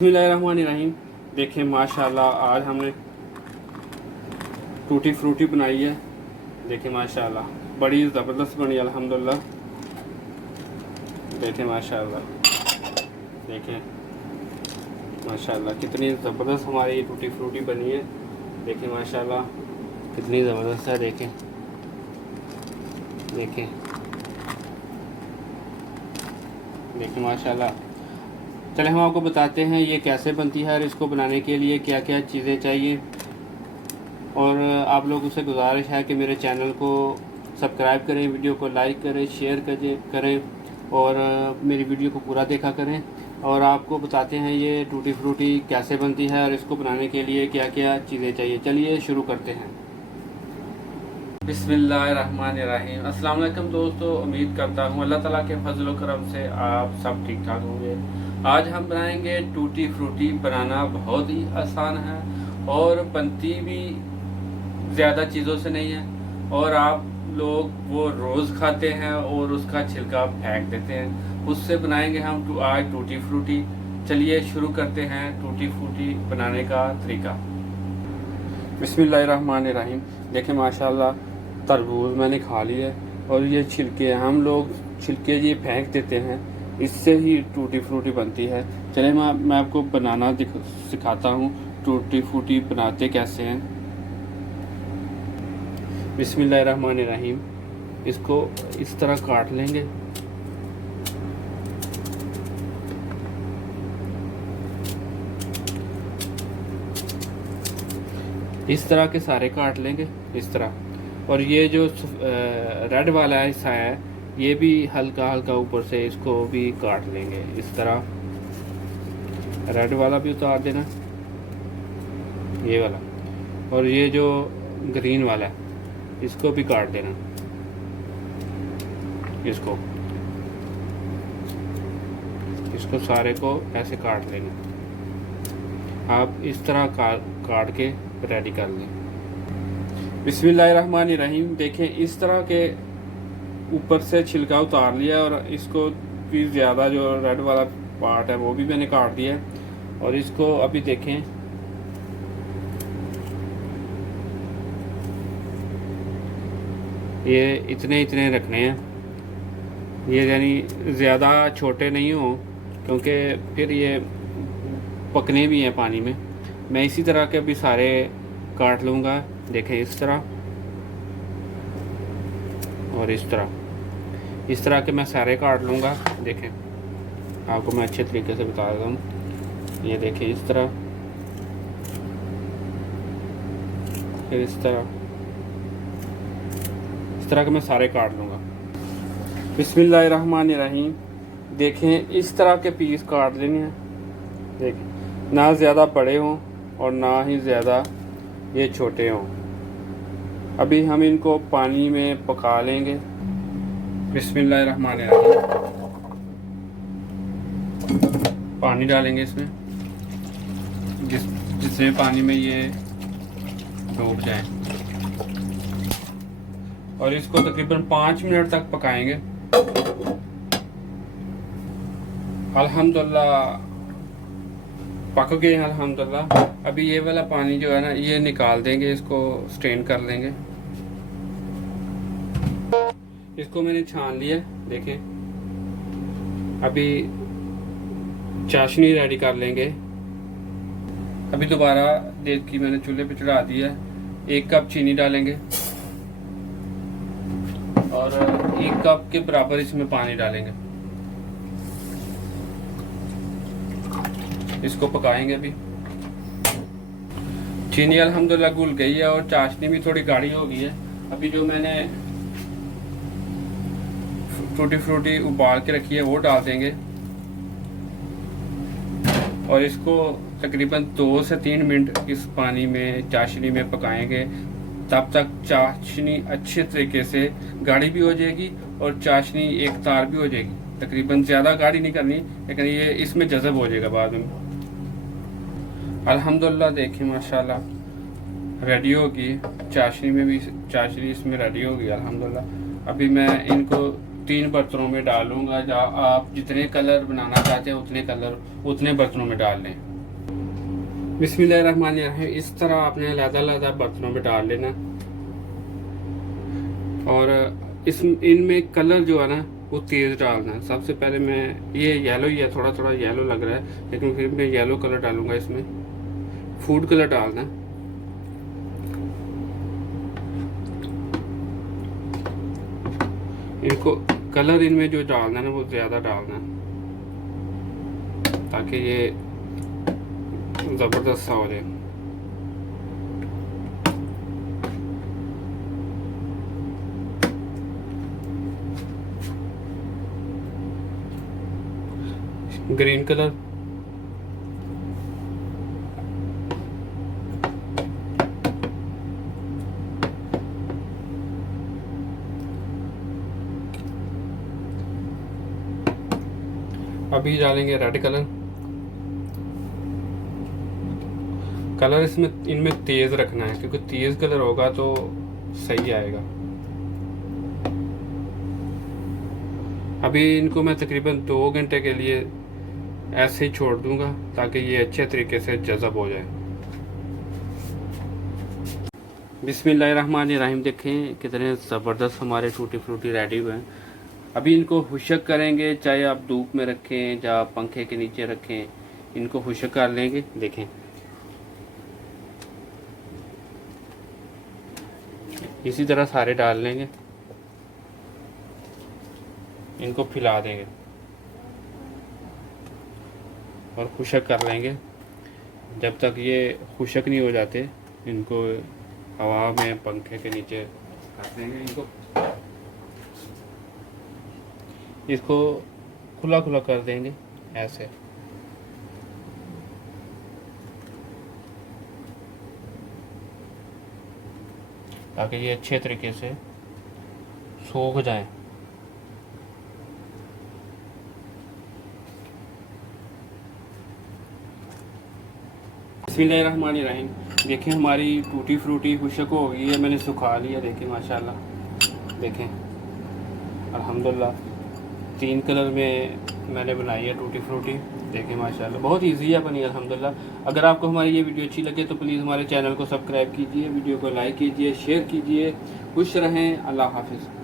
बिस्मिल्लाहिर्रहमानिर्रहीम। देखें माशाल्लाह आज हमने टूटी फ्रूटी बनाई है। देखें माशाल्लाह बड़ी ज़बरदस्त बनी अल्हम्दुलिल्लाह। देखें माशाल्लाह, देखें माशाल्लाह कितनी ज़बरदस्त हमारी टूटी फ्रूटी बनी है। देखें माशाल्लाह कितनी ज़बरदस्त है। देखें देखें देखें माशाल्लाह। चले हम आपको बताते हैं ये कैसे बनती है और इसको बनाने के लिए क्या क्या चीज़ें चाहिए। और आप लोगों से गुजारिश है कि मेरे चैनल को सब्सक्राइब करें, वीडियो को लाइक करें, शेयर करें और मेरी वीडियो को पूरा देखा करें। और आपको बताते हैं ये टूटी फ्रूटी कैसे बनती है और इसको बनाने के लिए क्या क्या चीज़ें चाहिए। चलिए शुरू करते हैं। बिस्मिल्लाहिर्रहमानिर्रहीम। अस्सलाम वालेकुम दोस्तों, उम्मीद करता हूँ अल्लाह ताला के फजल व करम से आप सब ठीक ठाक होंगे। आज हम बनाएंगे टूटी फ्रूटी। बनाना बहुत ही आसान है और बनती भी ज़्यादा चीज़ों से नहीं है और आप लोग वो रोज़ खाते हैं और उसका छिलका फेंक देते हैं। उससे बनाएंगे हम आज टूटी फ्रूटी। चलिए शुरू करते हैं टूटी फ्रूटी बनाने का तरीका। बिस्मिल्लाहिर्रहमानिर्रहीम। देखें माशाल्लाह तरबूज मैंने खा लिया और ये छिलके हम लोग छिलके ये फेंक देते हैं, इससे ही टूटी फ्रूटी बनती है। चले मैं आपको बनाना सिखाता हूँ टूटी फ्रूटी बनाते कैसे हैं। बिस्मिल्लाहिर्रहमानिर्रहीम। इसको इस तरह काट लेंगे। इस तरह के सारे काट लेंगे इस तरह। और ये जो रेड वाला हिस्सा है ये भी हल्का हल्का ऊपर से इसको भी काट लेंगे इस तरह। रेड वाला भी उतार देना, ये वाला। और ये जो ग्रीन वाला है इसको भी काट देना। इसको सारे को ऐसे काट लेंगे। आप इस तरह काट के रेडी कर लें। बिस्मिल्लाहिर्रहमानिर्रहीम। देखें इस तरह के ऊपर से छिलका उतार लिया और इसको भी ज़्यादा जो रेड वाला पार्ट है वो भी मैंने काट दिया है। और इसको अभी देखें ये इतने इतने रखने हैं, ये यानी ज़्यादा छोटे नहीं हो क्योंकि फिर ये पकने भी हैं पानी में। मैं इसी तरह के अभी सारे काट लूँगा। देखें इस तरह और इस तरह के मैं सारे काट लूँगा। देखें आपको मैं अच्छे तरीके से बता देता हूँ। ये देखें इस तरह, फिर इस तरह के मैं सारे काट लूँगा। बिस्मिल्लाहिर्रहमानिर्रहीम। देखें इस तरह के पीस काट लेने हैं। देखें ना ज़्यादा बड़े हों और ना ही ज़्यादा ये छोटे हों। अभी हम इनको पानी में पका लेंगे। बिस्मिल्लाहिर्रहमानिर्रहीम। पानी डालेंगे इसमें जिससे पानी में ये डूब जाए और इसको तकरीबन 5 मिनट तक पकाएंगे। अल्हम्दुलिल्लाह पक गए हैं अल्हम्दुलिल्लाह। अभी ये वाला पानी जो है ना ये निकाल देंगे, इसको स्ट्रेन कर लेंगे। इसको मैंने छान लिया। देखें अभी चाशनी रेडी कर लेंगे। अभी दोबारा देख मैंने चूल्हे पे चढ़ा दिया। 1 कप चीनी डालेंगे और 1 कप के बराबर इसमें पानी डालेंगे। इसको पकाएंगे। अभी चीनी अल्हम्दुलिल्लाह घुल गई है और चाशनी भी थोड़ी गाढ़ी हो गई है। अभी जो मैंने टूटी फ्रूटी उबाल के रखी है वो डाल देंगे और इसको तकरीबन 2 से 3 मिनट इस पानी में चाशनी में पकाएंगे। तब तक चाशनी अच्छे तरीके से गाढ़ी भी हो जाएगी और चाशनी एक तार भी हो जाएगी। तकरीबन ज़्यादा गाढ़ी नहीं करनी लेकिन ये इसमें जज़ब हो जाएगा बाद में। अल्हम्दुलिल्लाह देखें माशाल्लाह रेडी होगी। चाशनी में भी चाशनी इसमें रेडी होगी अल्हम्दुलिल्लाह। अभी मैं इनको 3 बर्तनों में डालूंगा। आप जितने कलर बनाना चाहते हैं उतने बर्तनों में डाल लें। बिस्मिल्लाहिर्रहमानिर्रहीम। इस तरह आपने अलग-अलग बर्तनों में डाल लेना और इस इनमें कलर जो है ना वो तेज़ डालना है। सबसे पहले मैं ये येलो ही है, थोड़ा थोड़ा येलो लग रहा है, लेकिन फिर मैं येलो कलर डालूंगा। इसमें फूड कलर डालना है। इनको कलर इनमें जो डालना है ना वो ज़्यादा डालना है ताकि ये ज़बरदस्त सा हो जाए। ग्रीन कलर, अभी डालेंगे रेड कलर। कलर इसमें इनमें तेज़ रखना है क्योंकि तेज़ कलर होगा तो सही आएगा। अभी इनको मैं तकरीबन 2 घंटे के लिए ऐसे ही छोड़ दूंगा ताकि ये अच्छे तरीके से जज़ब हो जाए। बिस्मिल्लाहिर्रहमानिर्रहीम। देखें कितने ज़बरदस्त हमारे टूटी फ्रूटी रेडी हुए हैं। अभी इनको खुशक करेंगे, चाहे आप धूप में रखें या पंखे के नीचे रखें, इनको खुशक कर लेंगे। देखें इसी तरह सारे डाल लेंगे, इनको फैला देंगे और खुशक कर लेंगे। जब तक ये खुशक नहीं हो जाते इनको हवा में पंखे के नीचे रख देंगे। इसको खुला खुला कर देंगे ऐसे, ताकि ये अच्छे तरीके से सूख जाए। बिस्मिल्लाहिर्रहमानिर्रहीम। देखें हमारी टूटी फ्रूटी खुशक हो गई है, मैंने सुखा लिया। देखें माशाल्लाह, देखें अल्हम्दुलिल्लाह 3 कलर में मैंने बनाई है टूटी फ्रूटी। देखें माशाल्लाह बहुत इजी है बनी अल्हम्दुलिल्लाह। अगर आपको हमारी ये वीडियो अच्छी लगे तो प्लीज़ हमारे चैनल को सब्सक्राइब कीजिए, वीडियो को लाइक कीजिए, शेयर कीजिए। खुश रहें। अल्लाह हाफिज़।